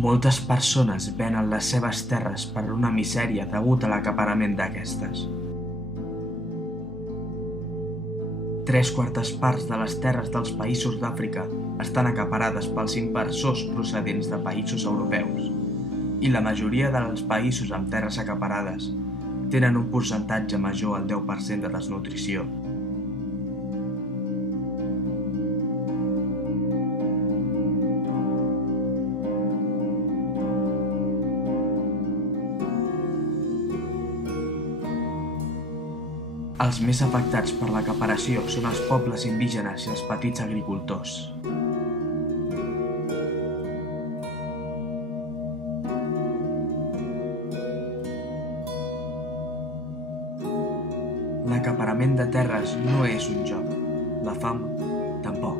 Moltes persones venen les seves terres per una misèria degut a l'acaparament d'aquestes. 3/4 de les terres dels països d'Àfrica estan acaparades pels inversors procedents de països europeus, i la majoria dels països amb terres acaparades tenen un percentatge major al 10% de desnutrició. Els més afectats per l'acaparació són els pobles indígenes i els petits agricultors. L'acaparament de terres no és un joc, la fam tampoc.